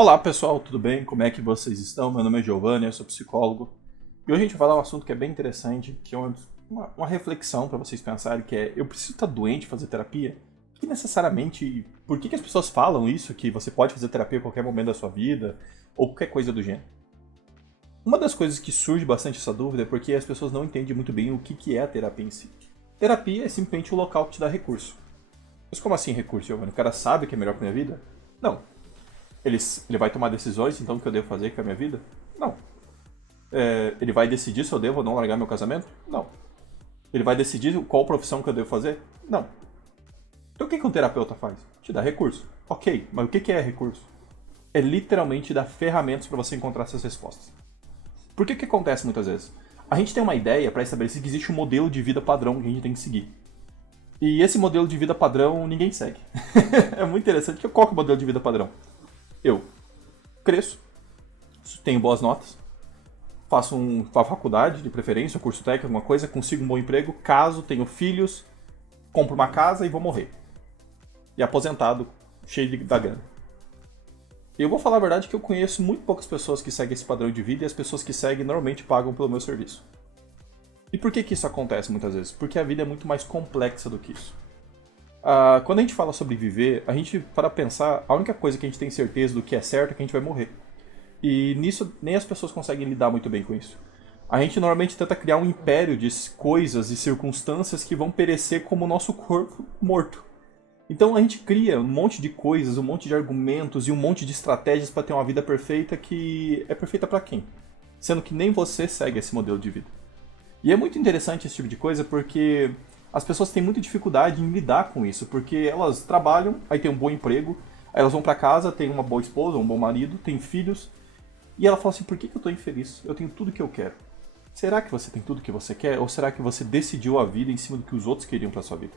Olá pessoal, tudo bem? Como é que vocês estão? Meu nome é Giovanni, eu sou psicólogo. E hoje a gente vai falar um assunto que é bem interessante, que é uma reflexão para vocês pensarem, que é: eu preciso estar doente e fazer terapia? Que necessariamente, por que as pessoas falam isso, que você pode fazer terapia a qualquer momento da sua vida, ou qualquer coisa do gênero? Uma das coisas que surge bastante essa dúvida é porque as pessoas não entendem muito bem o que é a terapia em si. Terapia é simplesmente um local que te dá recurso. Mas como assim recurso, Giovanni? O cara sabe o que é melhor pra minha vida? Não. Ele vai tomar decisões, então, o que eu devo fazer com a minha vida? Não. Ele vai decidir se eu devo ou não largar meu casamento? Não. Ele vai decidir qual profissão que eu devo fazer? Não. Então o que um terapeuta faz? Te dá recurso. Ok, mas o que é recurso? É literalmente dar ferramentas para você encontrar essas respostas. Por que acontece muitas vezes? A gente tem uma ideia para estabelecer que existe um modelo de vida padrão que a gente tem que seguir. E esse modelo de vida padrão ninguém segue. É muito interessante. Qual que é o modelo de vida padrão? Eu cresço, tenho boas notas, faço uma faculdade, de preferência, um curso técnico, alguma coisa, consigo um bom emprego, caso, tenho filhos, compro uma casa e vou morrer. E aposentado, cheio da grana. Eu vou falar a verdade que eu conheço muito poucas pessoas que seguem esse padrão de vida, e as pessoas que seguem normalmente pagam pelo meu serviço. E por que isso acontece muitas vezes? Porque a vida é muito mais complexa do que isso. Quando a gente fala sobre viver, a gente, para pensar, a única coisa que a gente tem certeza do que é certo é que a gente vai morrer. E nisso, nem as pessoas conseguem lidar muito bem com isso. A gente normalmente tenta criar um império de coisas e circunstâncias que vão perecer como o nosso corpo morto. Então a gente cria um monte de coisas, um monte de argumentos e um monte de estratégias para ter uma vida perfeita que é perfeita para quem? Sendo que nem você segue esse modelo de vida. E é muito interessante esse tipo de coisa porque as pessoas têm muita dificuldade em lidar com isso, porque elas trabalham, aí tem um bom emprego, aí elas vão pra casa, tem uma boa esposa, um bom marido, tem filhos, e ela fala assim: por que eu tô infeliz? Eu tenho tudo que eu quero. Será que você tem tudo que você quer? Ou será que você decidiu a vida em cima do que os outros queriam pra sua vida?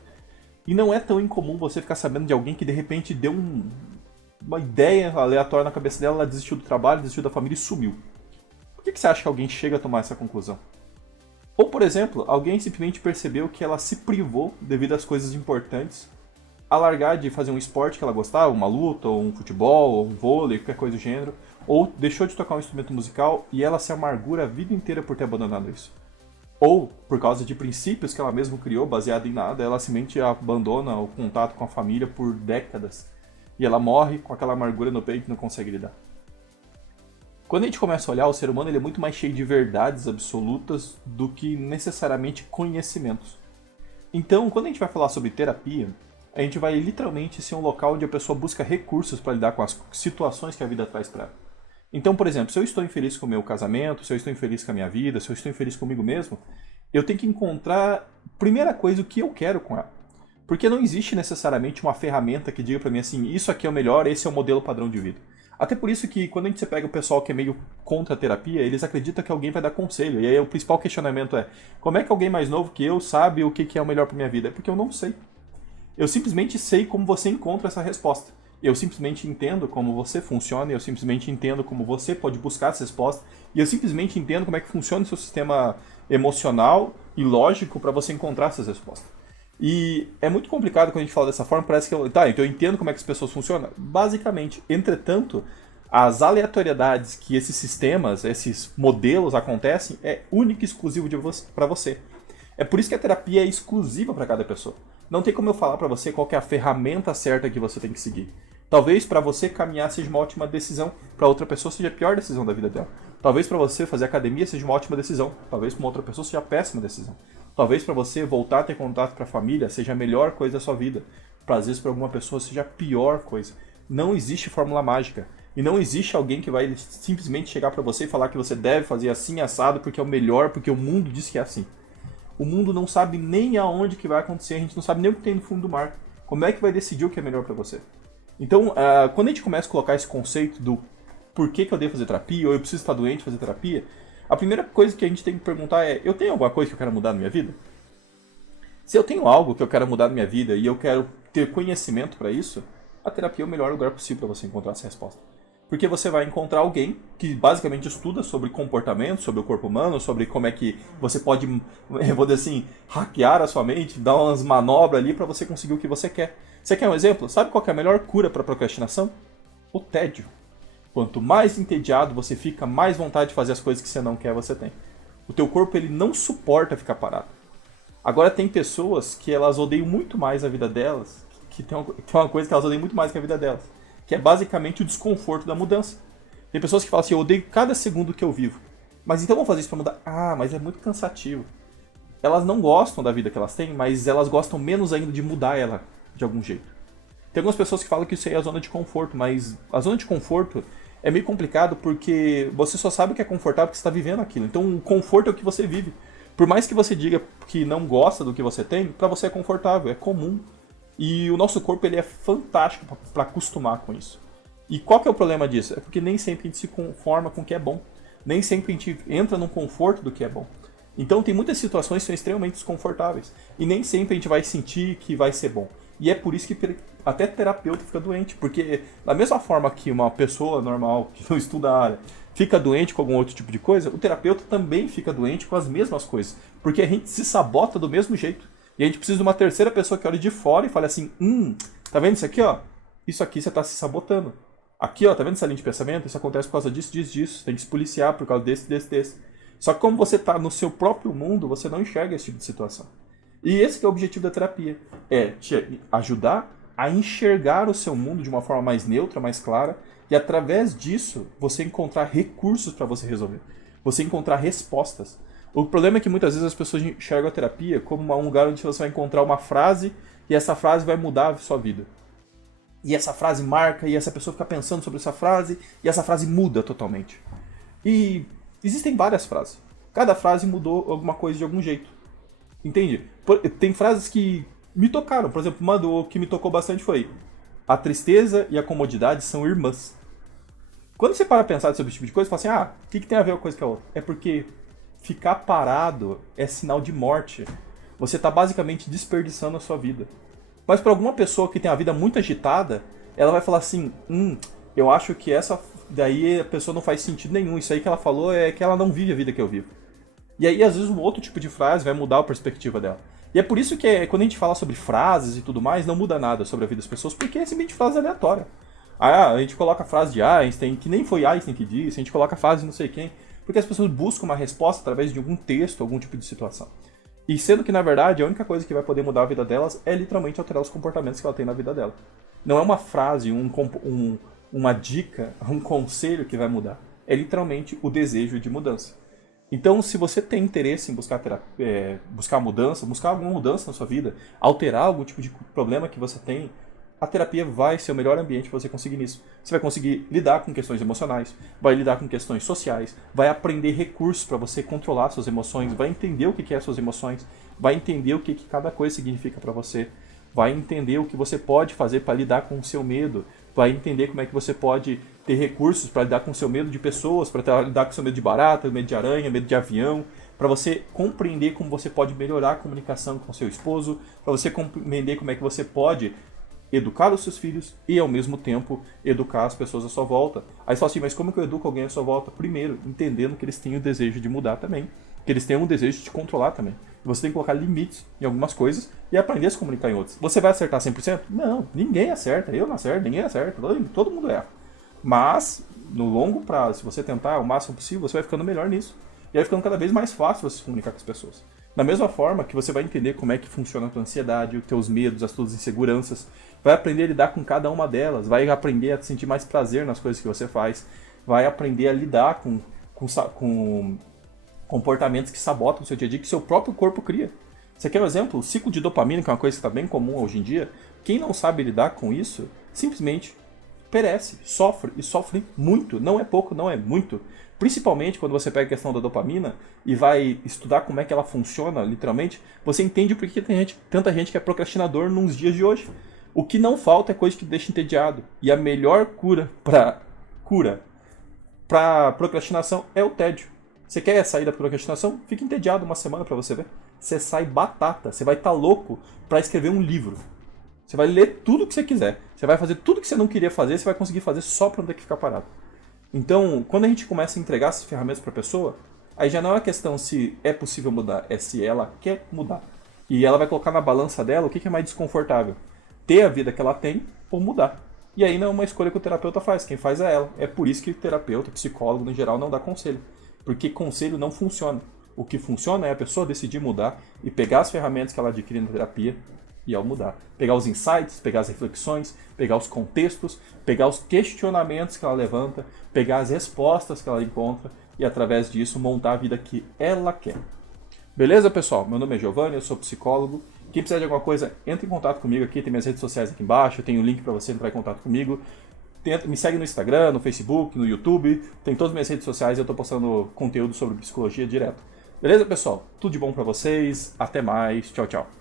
E não é tão incomum você ficar sabendo de alguém que de repente deu uma ideia aleatória na cabeça dela, ela desistiu do trabalho, desistiu da família e sumiu. Por que você acha que alguém chega a tomar essa conclusão? Ou, por exemplo, alguém simplesmente percebeu que ela se privou devido às coisas importantes a largar de fazer um esporte que ela gostava, uma luta, ou um futebol, ou um vôlei, qualquer coisa do gênero, ou deixou de tocar um instrumento musical e ela se amargura a vida inteira por ter abandonado isso. Ou, por causa de princípios que ela mesma criou, baseado em nada, ela simplesmente abandona o contato com a família por décadas. E ela morre com aquela amargura no peito e não consegue lidar. Quando a gente começa a olhar, o ser humano ele é muito mais cheio de verdades absolutas do que necessariamente conhecimentos. Então, quando a gente vai falar sobre terapia, a gente vai literalmente ser um local onde a pessoa busca recursos para lidar com as situações que a vida traz para ela. Então, por exemplo, se eu estou infeliz com o meu casamento, se eu estou infeliz com a minha vida, se eu estou infeliz comigo mesmo, eu tenho que encontrar, primeira coisa, o que eu quero com ela. Porque não existe necessariamente uma ferramenta que diga para mim assim: isso aqui é o melhor, esse é o modelo padrão de vida. Até por isso que quando a gente pega o pessoal que é meio contra a terapia, eles acreditam que alguém vai dar conselho. E aí o principal questionamento é: como é que alguém mais novo que eu sabe o que é o melhor para minha vida? É porque eu não sei. Eu simplesmente sei como você encontra essa resposta. Eu simplesmente entendo como você funciona, eu simplesmente entendo como você pode buscar essa resposta, e eu simplesmente entendo como é que funciona o seu sistema emocional e lógico para você encontrar essas respostas. E é muito complicado quando a gente fala dessa forma, parece que então eu entendo como é que as pessoas funcionam. Basicamente, entretanto, as aleatoriedades que esses sistemas, esses modelos acontecem, é único e exclusivo para você. É por isso que a terapia é exclusiva para cada pessoa. Não tem como eu falar para você qual que é a ferramenta certa que você tem que seguir. Talvez para você caminhar seja uma ótima decisão, para outra pessoa seja a pior decisão da vida dela. Talvez para você fazer academia seja uma ótima decisão, talvez para uma outra pessoa seja a péssima decisão. Talvez para você voltar a ter contato com a família seja a melhor coisa da sua vida. Às vezes para alguma pessoa seja a pior coisa. Não existe fórmula mágica. E não existe alguém que vai simplesmente chegar para você e falar que você deve fazer assim assado porque é o melhor, porque o mundo diz que é assim. O mundo não sabe nem aonde que vai acontecer, a gente não sabe nem o que tem no fundo do mar. Como é que vai decidir o que é melhor para você? Então, quando a gente começa a colocar esse conceito do por que eu devo fazer terapia, ou eu preciso estar doente fazer terapia, a primeira coisa que a gente tem que perguntar é: eu tenho alguma coisa que eu quero mudar na minha vida? Se eu tenho algo que eu quero mudar na minha vida e eu quero ter conhecimento para isso, a terapia é o melhor lugar possível para você encontrar essa resposta. Porque você vai encontrar alguém que basicamente estuda sobre comportamento, sobre o corpo humano, sobre como é que você pode, eu vou dizer assim, hackear a sua mente, dar umas manobras ali para você conseguir o que você quer. Você quer um exemplo? Sabe qual que é a melhor cura para procrastinação? O tédio. Quanto mais entediado você fica, mais vontade de fazer as coisas que você não quer você tem. O teu corpo ele não suporta ficar parado. Agora tem pessoas que elas odeiam muito mais a vida delas, que tem uma coisa que elas odeiam muito mais que a vida delas, que é basicamente o desconforto da mudança. Tem pessoas que falam assim, eu odeio cada segundo que eu vivo. Mas então vamos fazer isso pra mudar? Ah, mas é muito cansativo. Elas não gostam da vida que elas têm, mas elas gostam menos ainda de mudar ela de algum jeito. Tem algumas pessoas que falam que isso aí é a zona de conforto, mas a zona de conforto é meio complicado porque você só sabe o que é confortável porque você está vivendo aquilo. Então o conforto é o que você vive. Por mais que você diga que não gosta do que você tem, pra você é confortável, é comum. E o nosso corpo ele é fantástico para acostumar com isso. E qual que é o problema disso? É porque nem sempre a gente se conforma com o que é bom. Nem sempre a gente entra num conforto do que é bom. Então tem muitas situações que são extremamente desconfortáveis. E nem sempre a gente vai sentir que vai ser bom. E é por isso que até terapeuta fica doente. Porque da mesma forma que uma pessoa normal, que não estuda a área, fica doente com algum outro tipo de coisa, o terapeuta também fica doente com as mesmas coisas. Porque a gente se sabota do mesmo jeito. E a gente precisa de uma terceira pessoa que olhe de fora e fale assim, tá vendo isso aqui, ó? Isso aqui você está se sabotando. Aqui, ó, tá vendo essa linha de pensamento? Isso acontece por causa disso, disso, disso. Tem que se policiar por causa desse. Só que como você está no seu próprio mundo, você não enxerga esse tipo de situação. E esse que é o objetivo da terapia. É te ajudar a enxergar o seu mundo de uma forma mais neutra, mais clara. E através disso, você encontrar recursos para você resolver. Você encontrar respostas. O problema é que muitas vezes as pessoas enxergam a terapia como um lugar onde você vai encontrar uma frase e essa frase vai mudar a sua vida. E essa frase marca, e essa pessoa fica pensando sobre essa frase, e essa frase muda totalmente. E existem várias frases. Cada frase mudou alguma coisa de algum jeito. Entende? Tem frases que me tocaram. Por exemplo, uma que me tocou bastante foi: a tristeza e a comodidade são irmãs. Quando você para pensar sobre esse tipo de coisa, você fala assim, o que tem a ver uma coisa com a outra? É porque ficar parado é sinal de morte. Você está basicamente desperdiçando a sua vida. Mas para alguma pessoa que tem a vida muito agitada, ela vai falar assim, eu acho que essa daí a pessoa não faz sentido nenhum. Isso aí que ela falou é que ela não vive a vida que eu vivo. E aí, às vezes, um outro tipo de frase vai mudar a perspectiva dela. E é por isso que quando a gente fala sobre frases e tudo mais, não muda nada sobre a vida das pessoas, porque é simplesmente frase aleatória. A gente coloca a frase de Einstein, que nem foi Einstein que disse, a gente coloca a frase de não sei quem, porque as pessoas buscam uma resposta através de algum texto, algum tipo de situação. E sendo que, na verdade, a única coisa que vai poder mudar a vida delas é literalmente alterar os comportamentos que ela tem na vida dela. Não é uma frase, uma dica, um conselho que vai mudar. É literalmente o desejo de mudança. Então, se você tem interesse em buscar mudança, buscar alguma mudança na sua vida, alterar algum tipo de problema que você tem, a terapia vai ser o melhor ambiente para você conseguir nisso. Você vai conseguir lidar com questões emocionais, vai lidar com questões sociais, vai aprender recursos para você controlar suas emoções, vai entender o que é suas emoções, vai entender o que cada coisa significa para você, vai entender o que você pode fazer para lidar com o seu medo, vai entender como é que você pode ter recursos para lidar com o seu medo de pessoas, para lidar com o seu medo de barata, medo de aranha, medo de avião, para você compreender como você pode melhorar a comunicação com seu esposo, para você compreender como é que você pode educar os seus filhos e, ao mesmo tempo, educar as pessoas à sua volta. Aí você fala assim, mas como que eu educo alguém à sua volta? Primeiro, entendendo que eles têm o desejo de mudar também, que eles têm um desejo de te controlar também. Você tem que colocar limites em algumas coisas e aprender a se comunicar em outras. Você vai acertar 100%? Não, ninguém acerta. Eu não acerto, ninguém acerta. Todo mundo erra. Mas, no longo prazo, se você tentar o máximo possível, você vai ficando melhor nisso. E vai ficando cada vez mais fácil você se comunicar com as pessoas. Da mesma forma que você vai entender como é que funciona a tua ansiedade, os teus medos, as tuas inseguranças, vai aprender a lidar com cada uma delas, vai aprender a sentir mais prazer nas coisas que você faz, vai aprender a lidar com comportamentos que sabotam o seu dia a dia, que seu próprio corpo cria. Você quer um exemplo? O ciclo de dopamina, que é uma coisa que está bem comum hoje em dia, quem não sabe lidar com isso, simplesmente perece, sofre, e sofre muito. Não é pouco, não é muito. Principalmente quando você pega a questão da dopamina e vai estudar como é que ela funciona, literalmente, você entende por que tem tanta gente que é procrastinador nos dias de hoje. O que não falta é coisa que te deixa entediado. E a melhor cura para procrastinação é o tédio. Você quer sair da procrastinação? Fica entediado uma semana para você ver. Você sai batata, você vai estar louco para escrever um livro. Você vai ler tudo que você quiser. Você vai fazer tudo que você não queria fazer, você vai conseguir fazer só para não ter que ficar parado. Então, quando a gente começa a entregar essas ferramentas para a pessoa, aí já não é uma questão se é possível mudar, é se ela quer mudar. E ela vai colocar na balança dela o que é mais desconfortável. Ter a vida que ela tem ou mudar. E aí não é uma escolha que o terapeuta faz, quem faz é ela. É por isso que terapeuta, psicólogo, no geral, não dá conselho. Porque conselho não funciona. O que funciona é a pessoa decidir mudar e pegar as ferramentas que ela adquire na terapia e ao mudar. Pegar os insights, pegar as reflexões, pegar os contextos, pegar os questionamentos que ela levanta, pegar as respostas que ela encontra e através disso montar a vida que ela quer. Beleza, pessoal? Meu nome é Giovanni, eu sou psicólogo. Quem precisar de alguma coisa, entre em contato comigo aqui, tem minhas redes sociais aqui embaixo, tem o link para você entrar em contato comigo. Me segue no Instagram, no Facebook, no YouTube, tem todas as minhas redes sociais e eu estou postando conteúdo sobre psicologia direto. Beleza, pessoal? Tudo de bom para vocês, até mais, tchau, tchau.